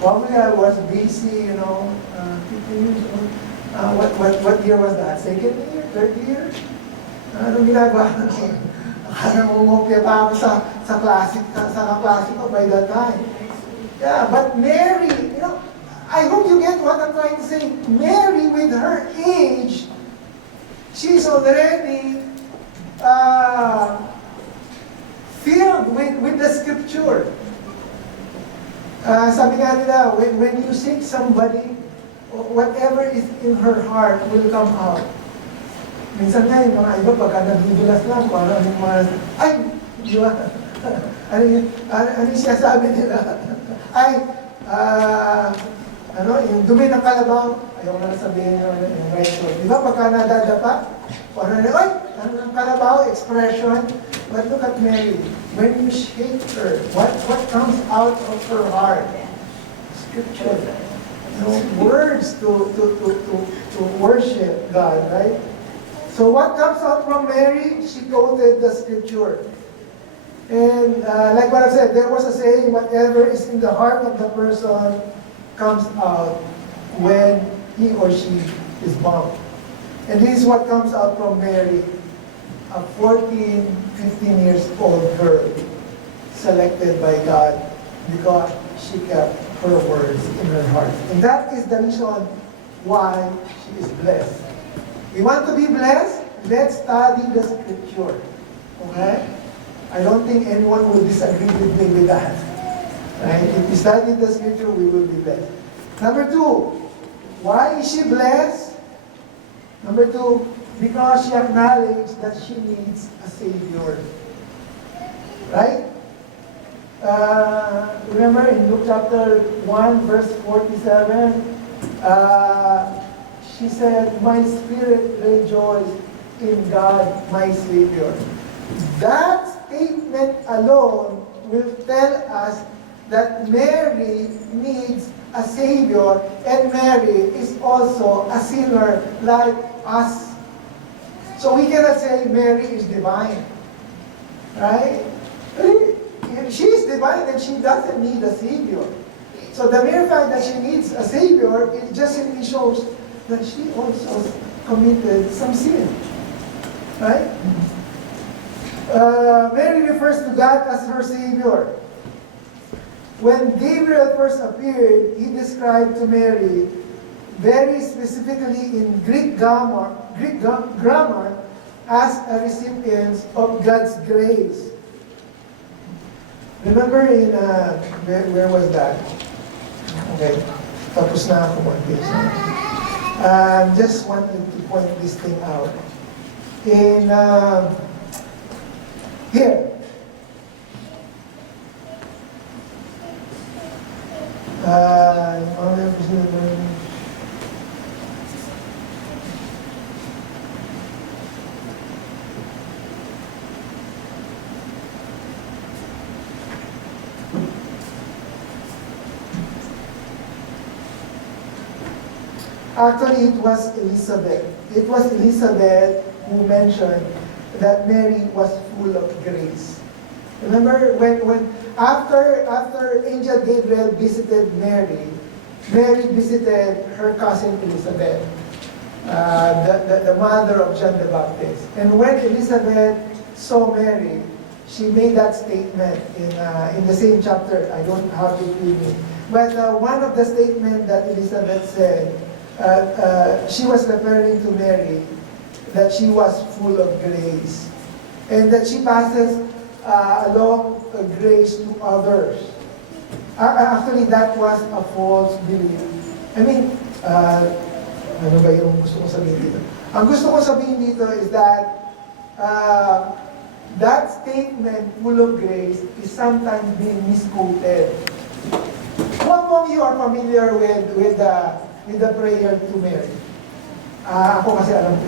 Probably I was busy, 15 years old. What year was that? Second year? Third year? Anong ginagawa natin? Akala mo umupya pa ako sa classic ko by that time. Yeah, but Mary, I hope you get what I'm trying to say. Mary, with her age, she's already filled with the scripture. Sabi nga nila, when you seek somebody, whatever is in her heart will come out. Minsan nga yung mga iba, pagka nagdudulas lang, kung ano yung mga, di ba? ano siya sabi nila? Yung dumi ng kalabaw, ayaw na sabihin yung right word. Di ba, pagka nadadapa, kung ano na, ano ng kalabaw, expression. But look at Mary. When you shake her, what comes out of her heart? Scripture. Words to worship God, right? So what comes out from Mary? She quoted the scripture. And like what I said, there was a saying, whatever is in the heart of the person comes out when he or she is bound. And this is what comes out from Mary, a 14, 15 years old girl selected by God because she kept her words in her heart. And that is the reason why she is blessed. You want to be blessed? Let's study the scripture. Okay? I don't think anyone will disagree with me with that. Right? If we study the scripture, we will be blessed. Number two, why is she blessed? Number two, because she acknowledged that she needs a Savior. Right? Remember in Luke chapter 1, verse 47, she said, "My spirit rejoiced in God, my Savior." That statement alone will tell us that Mary needs a Savior, and Mary is also a sinner like us. So we cannot say Mary is divine. Right? If she is divine, then she doesn't need a Savior. So the mere fact that she needs a Savior, it just simply shows that she also committed some sin. Right? Mary refers to God as her Savior. When Gabriel first appeared, he described to Mary, very specifically in Greek grammar, as a recipient of God's grace. Remember in, where was that? Okay, tapos na ako just wanted to point this thing out. In, here. Actually, it was Elizabeth. It was Elizabeth who mentioned that Mary was full of grace. Remember when after Angel Gabriel visited Mary, Mary visited her cousin Elizabeth, the mother of John the Baptist. And when Elizabeth saw Mary, she made that statement in the same chapter. I don't have it with me. But one of the statements that Elizabeth said, she was referring to Mary, that she was full of grace. And that she passes along grace to others. Actually, that was a false belief. I mean, ano ba yung gusto kong sabihin dito? Ang gusto kong sabihin dito is that that statement, full of grace, is sometimes being misquoted. Who among you are familiar with the prayer to Mary? Ako kasi alam ko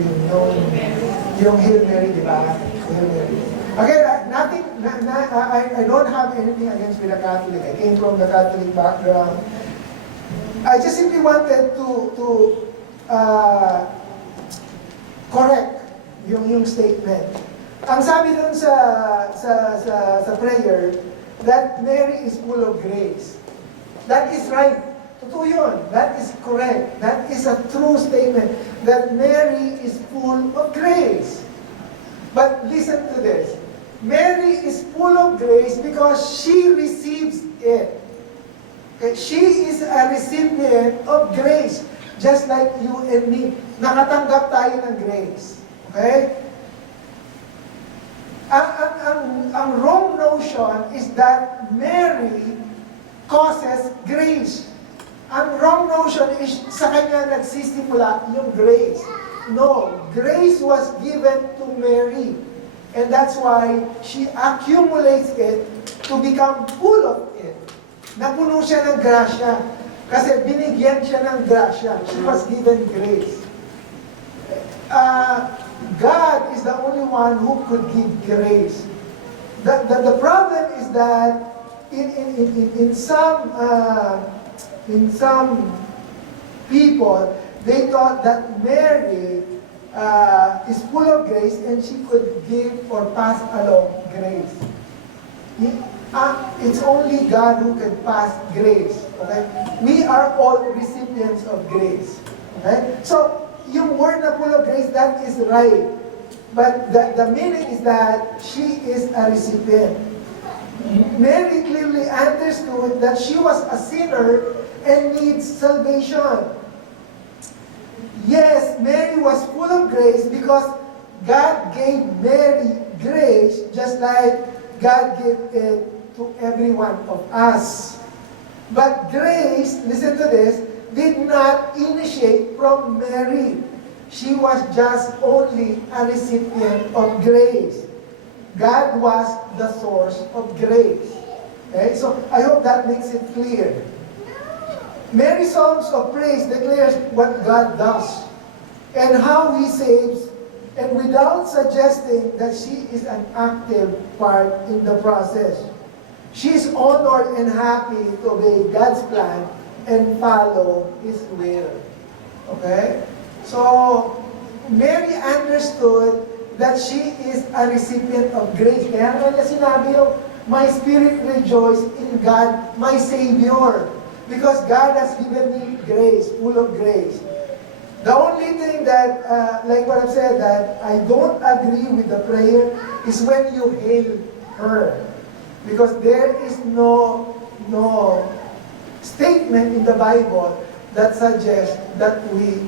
yung Hail Mary, di ba? Hail Mary. Okay, I don't have anything against with the Catholic. I came from the Catholic background. I just simply wanted to correct yung statement. Ang sabi dun sa prayer, that Mary is full of grace. That is right. Totoo yun. That is correct. That is a true statement. That Mary is full of grace. But listen to this. Mary is full of grace because she receives it. Okay? She is a recipient of grace. Just like you and me. Nakatanggap tayo ng grace. Okay? Ang wrong notion is that Mary causes grace. Ang wrong notion is sa kanya nagsisimula yung grace. No, grace was given to Mary. And that's why she accumulates it to become full of it. Napuno siya ng grasya. Kasi binigyan siya ng grasya. She was given grace. God is the only one who could give grace. The problem is that in some people, they thought that Mary is full of grace and she could give or pass along grace. It's only God who can pass grace. Okay? We are all recipients of grace. Okay? So, yung word na full of grace, that is right. But the meaning is that she is a recipient. Mary clearly understood that she was a sinner and needs salvation. Yes, Mary was full of grace because God gave Mary grace just like God gave it to every one of us. But grace, listen to this, did not initiate from Mary. She was just only a recipient of grace. God was the source of grace. Okay, so I hope that makes it clear. Mary's songs of praise declares what God does and how He saves, and without suggesting that she is an active part in the process. She is honored and happy to obey God's plan and follow His will. Okay? So, Mary understood that she is a recipient of grace. Kaya nga niya sinabi yung, my spirit rejoice in God, my Savior. Because God has given me grace, full of grace. The only thing that, like what I've said, that I don't agree with the prayer is when you hail her. Because there is no statement in the Bible that suggests that we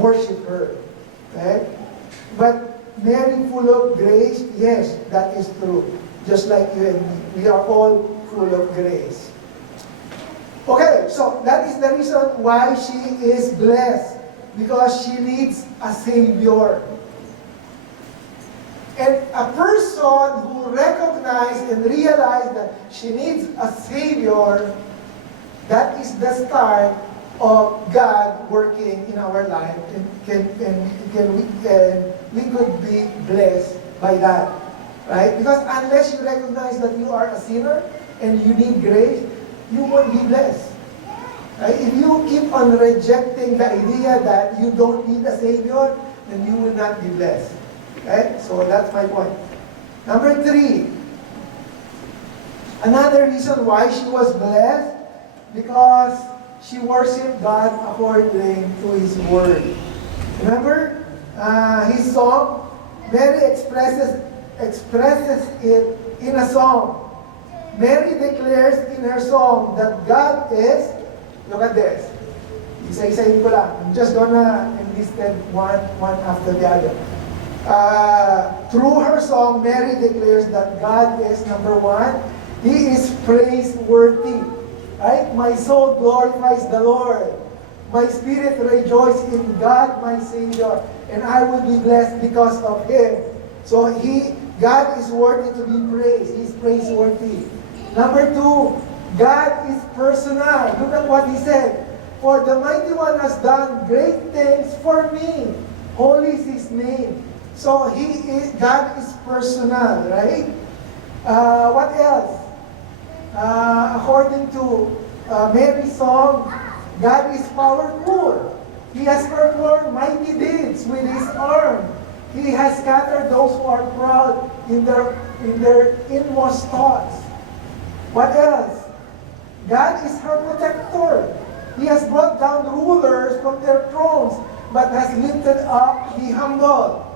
worship her. Okay? But Mary full of grace, yes, that is true. Just like you and me. We are all full of grace. Okay, so that is the reason why she is blessed. Because she needs a Savior. And a person who recognizes and realizes that she needs a Savior, that is the start of God working in our life, and we could be blessed by that, right? Because unless you recognize that you are a sinner and you need grace, you won't be blessed. Right? If you keep on rejecting the idea that you don't need a Savior, then you will not be blessed. Okay? So that's my point. Number 3, another reason why she was blessed, because she worshiped God according to His Word. Remember His song? Mary expresses it in a song. Mary declares in her song that God is, look at this. Isa-isahin ko lang. I'm just gonna enlist them one after the other. Through her song, Mary declares that God is, number 1, He is praiseworthy. Right? My soul glorifies the Lord. My spirit rejoices in God, my Savior, and I will be blessed because of Him. So God is worthy to be praised. He's praiseworthy. Number 2, God is personal. Look at what He said. For the Mighty One has done great things for me. Holy is His name. So God is personal, right? What else? According to Mary's song, God is powerful. He has performed mighty deeds with His arm. He has scattered those who are proud in their inmost thoughts. What else? God is her protector. He has brought down rulers from their thrones, but has lifted up the humble.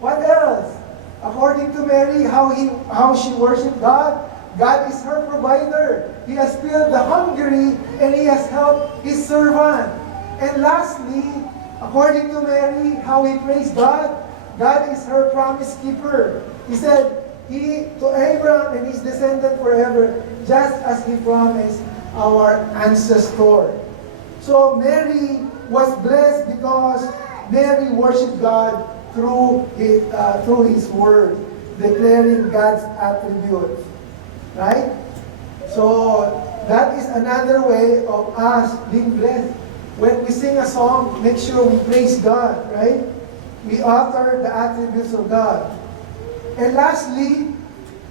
What else? According to Mary, how she worshipped God, God is her provider. He has filled the hungry, and He has helped His servant. And lastly, according to Mary, how we praise God, God is her promise keeper. He said, He to Abraham and his descendant forever, just as He promised our ancestor. So Mary was blessed because Mary worshipped God through His Word, declaring God's attributes. Right? So that is another way of us being blessed. When we sing a song, make sure we praise God, right? We utter the attributes of God. And lastly,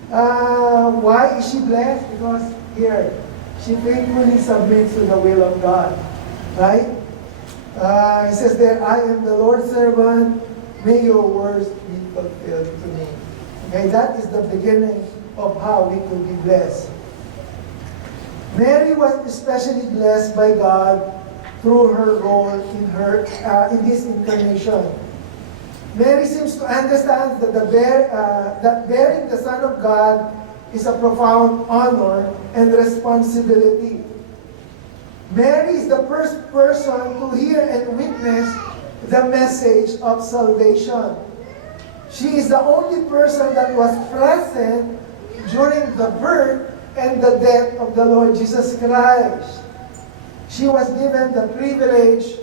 why is she blessed? Because here, she faithfully submits to the will of God. Right? It says there, I am the Lord's servant, may your words be fulfilled to me. Okay, that is the beginning of how we could be blessed. Mary was especially blessed by God through her role in His incarnation. Mary seems to understand that that bearing the Son of God is a profound honor and responsibility. Mary is the first person to hear and witness the message of salvation. She is the only person that was present during the birth and the death of the Lord Jesus Christ. She was given the privilege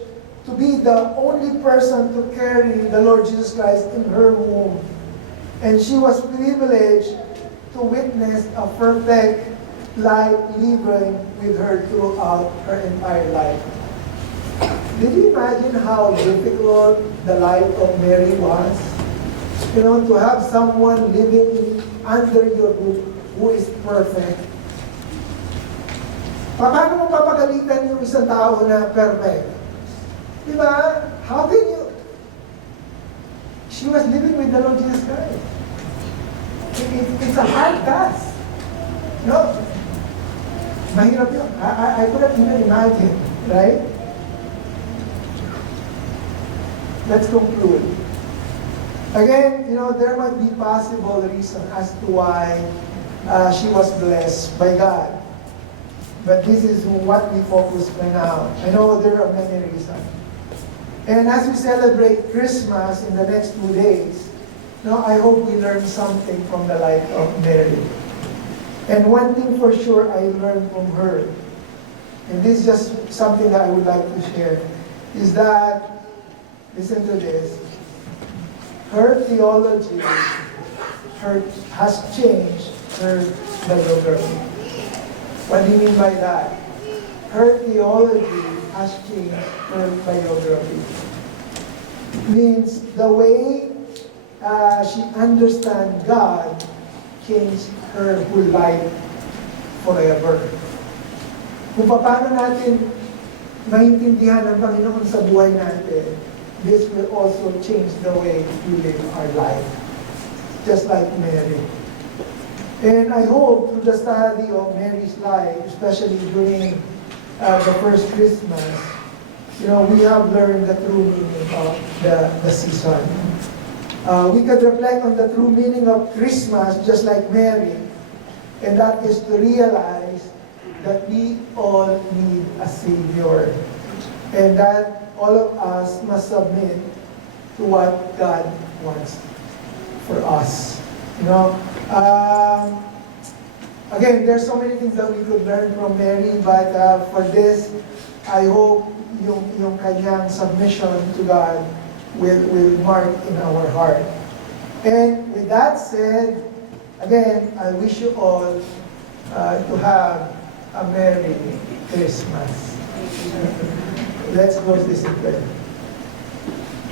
to be the only person to carry the Lord Jesus Christ in her womb. And she was privileged to witness a perfect life living with her throughout her entire life. Did you imagine how difficult the life of Mary was? You know, to have someone living under your roof who is perfect. Paano mo papagalitan yung isang tao na perfect? Diba? How can you? She was living with the Lord Jesus Christ. It's a hard task. No? Mahirap yun. I couldn't even imagine. Right? Let's conclude. Again, you know, there might be possible reason as to why she was blessed by God. But this is what we focus on now. I know there are many reasons. And as we celebrate Christmas in the next 2 days, I hope we learn something from the life of Mary. And one thing for sure I learned from her, and this is just something that I would like to share, is that, listen to this, her theology has changed her biography. What do you mean by that? Her theology has changed her biography. Means the way she understands God changed her whole life forever. Kung paano natin maintindihan ang Panginoon sa buhay natin, this will also change the way we live our life. Just like Mary. And I hope through the study of Mary's life, especially during the first Christmas, we have learned the true meaning of the season. We could reflect on the true meaning of Christmas just like Mary, and that is to realize that we all need a Savior, and that all of us must submit to what God wants for us. Again, there's so many things that we could learn from Mary, but for this, I hope yung kanyang submission to God will mark in our heart. And with that said, again, I wish you all to have a Merry Christmas. Let's close this in prayer.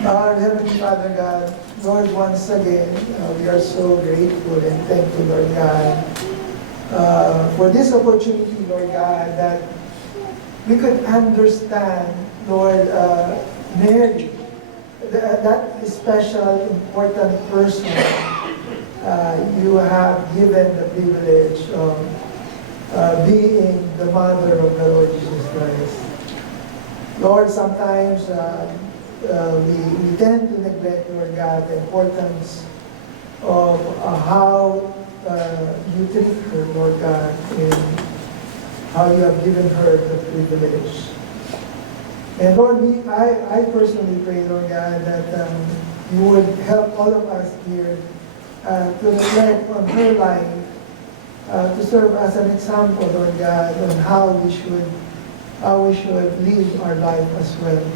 Our Heavenly Father God, Lord, once again, we are so grateful and thankful, Lord God, for this opportunity, Lord God, that we could understand, Lord, Mary, that special, important person you have given the privilege of being the mother of the Lord Jesus Christ. Lord, sometimes we tend to neglect, Lord God, the importance of how you treat her, Lord God, and how you have given her the privilege. And Lord, I personally pray, Lord God, that you would help all of us here to reflect on her life, to serve as an example, Lord God, on how we should live our life as well.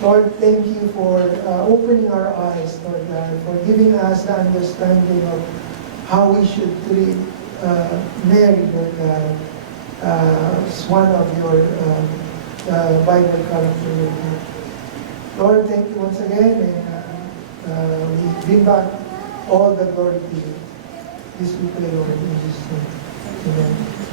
Lord, thank you for opening our eyes, Lord God, for giving us the understanding of how we should treat Mary, Lord God, as one of your Bible characters. Lord, thank you once again, and we bring back all the glory to you. This we pray, Lord, in Jesus' name. Amen.